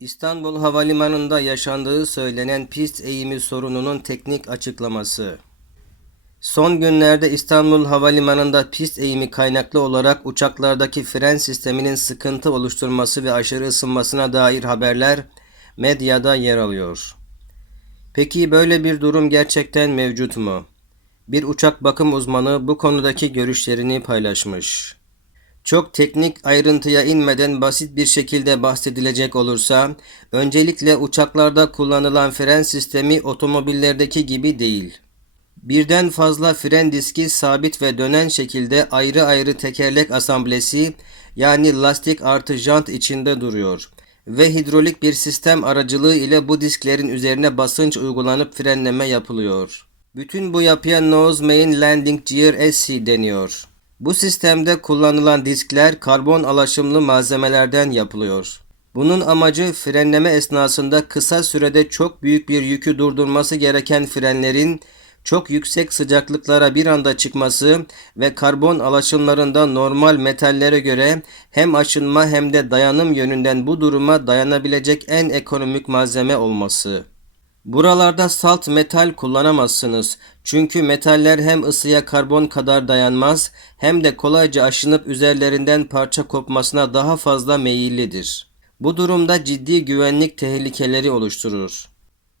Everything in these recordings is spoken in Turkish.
İstanbul Havalimanı'nda yaşandığı söylenen pist eğimi sorununun teknik açıklaması. Son günlerde İstanbul Havalimanı'nda pist eğimi kaynaklı olarak uçaklardaki fren sisteminin sıkıntı oluşturması ve aşırı ısınmasına dair haberler medyada yer alıyor. Peki böyle bir durum gerçekten mevcut mu? Bir uçak bakım uzmanı bu konudaki görüşlerini paylaşmış. Çok teknik ayrıntıya inmeden basit bir şekilde bahsedilecek olursa, öncelikle uçaklarda kullanılan fren sistemi otomobillerdeki gibi değil. Birden fazla fren diski sabit ve dönen şekilde ayrı ayrı tekerlek asamblesi yani lastik artı jant içinde duruyor ve hidrolik bir sistem aracılığı ile bu disklerin üzerine basınç uygulanıp frenleme yapılıyor. Bütün bu yapıya Nose Main Landing Gear SC deniyor. Bu sistemde kullanılan diskler karbon alaşımlı malzemelerden yapılıyor. Bunun amacı frenleme esnasında kısa sürede çok büyük bir yükü durdurması gereken frenlerin çok yüksek sıcaklıklara bir anda çıkması ve karbon alaşımlarında normal metallere göre hem aşınma hem de dayanım yönünden bu duruma dayanabilecek en ekonomik malzeme olması. Buralarda salt metal kullanamazsınız. Çünkü metaller hem ısıya karbon kadar dayanmaz hem de kolayca aşınıp üzerlerinden parça kopmasına daha fazla meyillidir. Bu durumda ciddi güvenlik tehlikeleri oluşturur.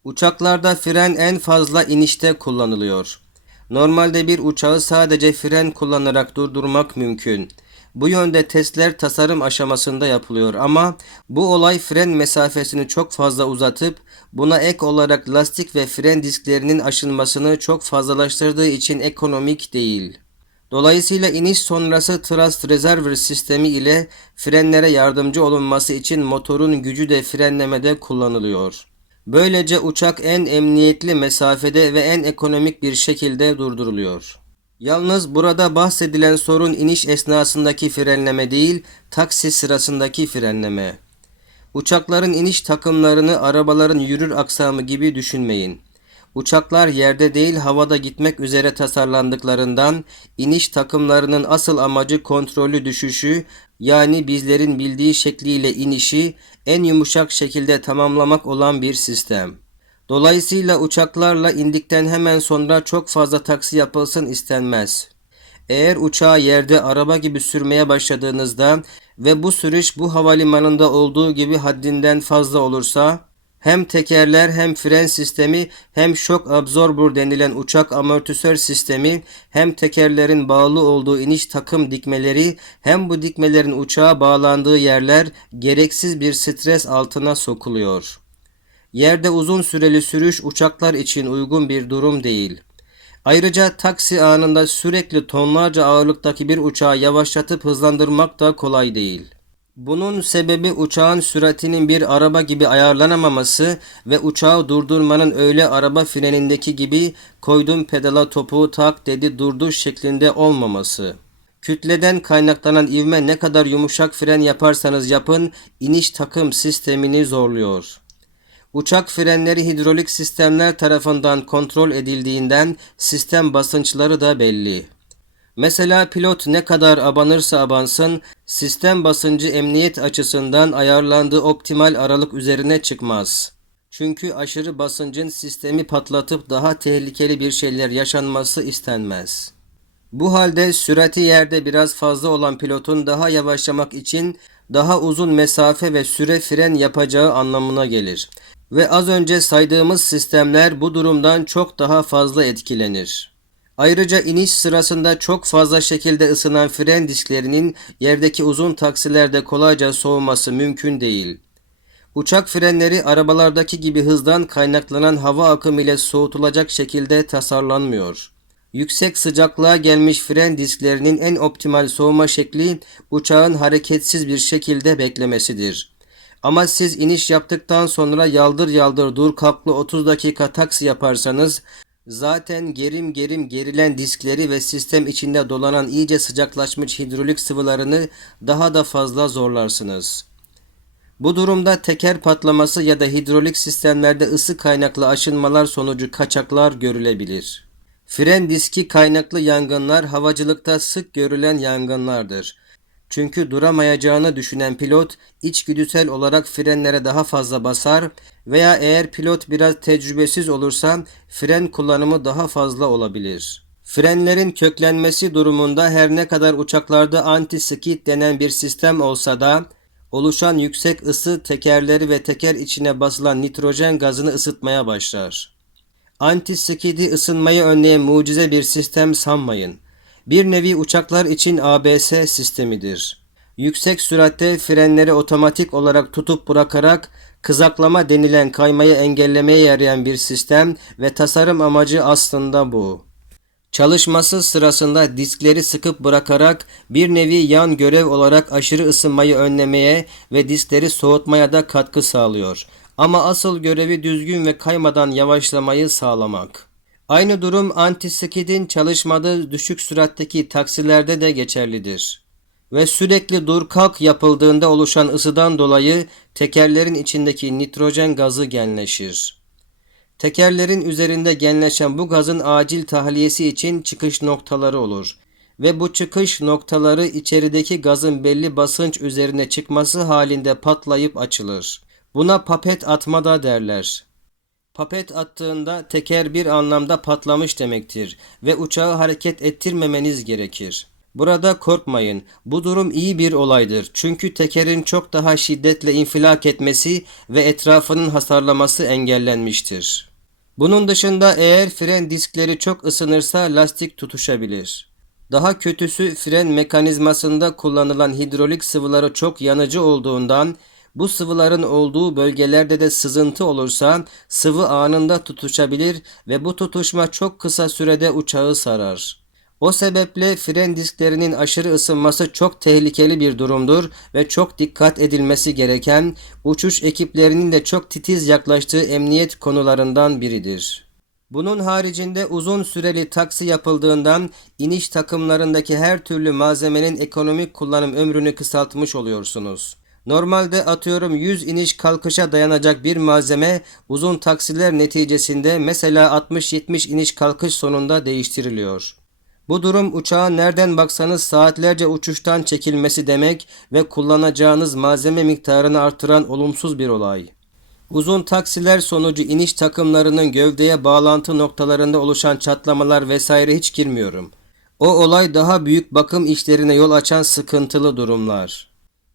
Uçaklarda fren en fazla inişte kullanılıyor. Normalde bir uçağı sadece fren kullanarak durdurmak mümkün. Bu yönde testler tasarım aşamasında yapılıyor ama bu olay fren mesafesini çok fazla uzatıp buna ek olarak lastik ve fren disklerinin aşınmasını çok fazlalaştırdığı için ekonomik değil. Dolayısıyla iniş sonrası thrust reservoir sistemi ile frenlere yardımcı olunması için motorun gücü de frenlemede kullanılıyor. Böylece uçak en emniyetli mesafede ve en ekonomik bir şekilde durduruluyor. Yalnız burada bahsedilen sorun iniş esnasındaki frenleme değil, taksi sırasındaki frenleme. Uçakların iniş takımlarını arabaların yürür aksamı gibi düşünmeyin. Uçaklar yerde değil havada gitmek üzere tasarlandıklarından iniş takımlarının asıl amacı kontrollü düşüşü yani bizlerin bildiği şekliyle inişi en yumuşak şekilde tamamlamak olan bir sistem. Dolayısıyla uçaklarla indikten hemen sonra çok fazla taksi yapılsın istenmez. Eğer uçağı yerde araba gibi sürmeye başladığınızda ve bu sürüş bu havalimanında olduğu gibi haddinden fazla olursa hem tekerler hem fren sistemi hem şok absorber denilen uçak amortisör sistemi hem tekerlerin bağlı olduğu iniş takım dikmeleri hem bu dikmelerin uçağa bağlandığı yerler gereksiz bir stres altına sokuluyor. Yerde uzun süreli sürüş uçaklar için uygun bir durum değil. Ayrıca taksi anında sürekli tonlarca ağırlıktaki bir uçağı yavaşlatıp hızlandırmak da kolay değil. Bunun sebebi uçağın süratinin bir araba gibi ayarlanamaması ve uçağı durdurmanın öyle araba frenindeki gibi koydum pedala topuğu tak dedi durdur şeklinde olmaması. Kütleden kaynaklanan ivme ne kadar yumuşak fren yaparsanız yapın iniş takım sistemini zorluyor. Uçak frenleri hidrolik sistemler tarafından kontrol edildiğinden sistem basınçları da belli. Mesela pilot ne kadar abanırsa abansın, sistem basıncı emniyet açısından ayarlandığı optimal aralık üzerine çıkmaz. Çünkü aşırı basıncın sistemi patlatıp daha tehlikeli bir şeyler yaşanması istenmez. Bu halde sürati yerde biraz fazla olan pilotun daha yavaşlamak için daha uzun mesafe ve süre fren yapacağı anlamına gelir. Ve az önce saydığımız sistemler bu durumdan çok daha fazla etkilenir. Ayrıca iniş sırasında çok fazla şekilde ısınan fren disklerinin yerdeki uzun taksilerde kolayca soğuması mümkün değil. Uçak frenleri arabalardaki gibi hızdan kaynaklanan hava akımı ile soğutulacak şekilde tasarlanmıyor. Yüksek sıcaklığa gelmiş fren disklerinin en optimal soğuma şekli uçağın hareketsiz bir şekilde beklemesidir. Ama siz iniş yaptıktan sonra yaldır yaldır dur kalklı 30 dakika taksi yaparsanız zaten gerim gerim gerilen diskleri ve sistem içinde dolanan iyice sıcaklaşmış hidrolik sıvılarını daha da fazla zorlarsınız. Bu durumda teker patlaması ya da hidrolik sistemlerde ısı kaynaklı aşınmalar sonucu kaçaklar görülebilir. Fren diski kaynaklı yangınlar havacılıkta sık görülen yangınlardır. Çünkü duramayacağını düşünen pilot içgüdüsel olarak frenlere daha fazla basar veya eğer pilot biraz tecrübesiz olursa fren kullanımı daha fazla olabilir. Frenlerin köklenmesi durumunda her ne kadar uçaklarda anti-skid denen bir sistem olsa da oluşan yüksek ısı tekerleri ve teker içine basılan nitrojen gazını ısıtmaya başlar. Anti-skid'i ısınmayı önleyen mucize bir sistem sanmayın. Bir nevi uçaklar için ABS sistemidir. Yüksek süratte frenleri otomatik olarak tutup bırakarak kızaklama denilen kaymayı engellemeye yarayan bir sistem ve tasarım amacı aslında bu. Çalışması sırasında diskleri sıkıp bırakarak bir nevi yan görev olarak aşırı ısınmayı önlemeye ve diskleri soğutmaya da katkı sağlıyor. Ama asıl görevi düzgün ve kaymadan yavaşlamayı sağlamak. Aynı durum anti-skid'in çalışmadığı düşük süratteki taksilerde de geçerlidir. Ve sürekli dur kalk yapıldığında oluşan ısıdan dolayı tekerlerin içindeki nitrojen gazı genleşir. Tekerlerin üzerinde genleşen bu gazın acil tahliyesi için çıkış noktaları olur ve bu çıkış noktaları içerideki gazın belli basınç üzerine çıkması halinde patlayıp açılır. Buna papet atma da derler. Papet attığında teker bir anlamda patlamış demektir ve uçağı hareket ettirmemeniz gerekir. Burada korkmayın. Bu durum iyi bir olaydır. Çünkü tekerin çok daha şiddetle infilak etmesi ve etrafının hasarlaması engellenmiştir. Bunun dışında eğer fren diskleri çok ısınırsa lastik tutuşabilir. Daha kötüsü fren mekanizmasında kullanılan hidrolik sıvıları çok yanıcı olduğundan bu sıvıların olduğu bölgelerde de sızıntı olursa sıvı anında tutuşabilir ve bu tutuşma çok kısa sürede uçağı sarar. O sebeple fren disklerinin aşırı ısınması çok tehlikeli bir durumdur ve çok dikkat edilmesi gereken uçuş ekiplerinin de çok titiz yaklaştığı emniyet konularından biridir. Bunun haricinde uzun süreli taksi yapıldığından iniş takımlarındaki her türlü malzemenin ekonomik kullanım ömrünü kısaltmış oluyorsunuz. Normalde atıyorum 100 iniş kalkışa dayanacak bir malzeme uzun taksiler neticesinde mesela 60-70 iniş kalkış sonunda değiştiriliyor. Bu durum uçağın nereden baksanız saatlerce uçuştan çekilmesi demek ve kullanacağınız malzeme miktarını artıran olumsuz bir olay. Uzun taksiler sonucu iniş takımlarının gövdeye bağlantı noktalarında oluşan çatlamalar vesaire hiç girmiyorum. O olay daha büyük bakım işlerine yol açan sıkıntılı durumlar.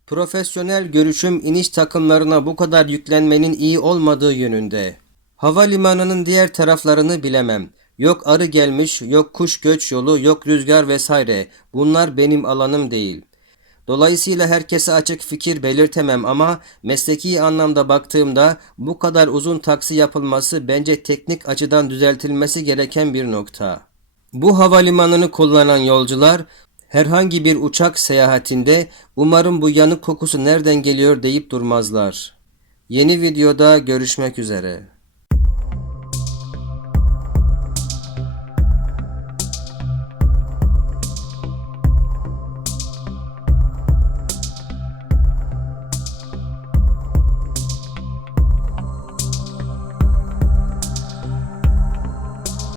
Profesyonel görüşüm iniş takımlarına bu kadar yüklenmenin iyi olmadığı yönünde. Havalimanının diğer taraflarını bilemem. Yok arı gelmiş, yok kuş göç yolu, yok rüzgar vesaire. Bunlar benim alanım değil. Dolayısıyla herkese açık fikir belirtemem ama mesleki anlamda baktığımda bu kadar uzun taksi yapılması bence teknik açıdan düzeltilmesi gereken bir nokta. Bu havalimanını kullanan yolcular herhangi bir uçak seyahatinde umarım bu yanık kokusu nereden geliyor deyip durmazlar. Yeni videoda görüşmek üzere.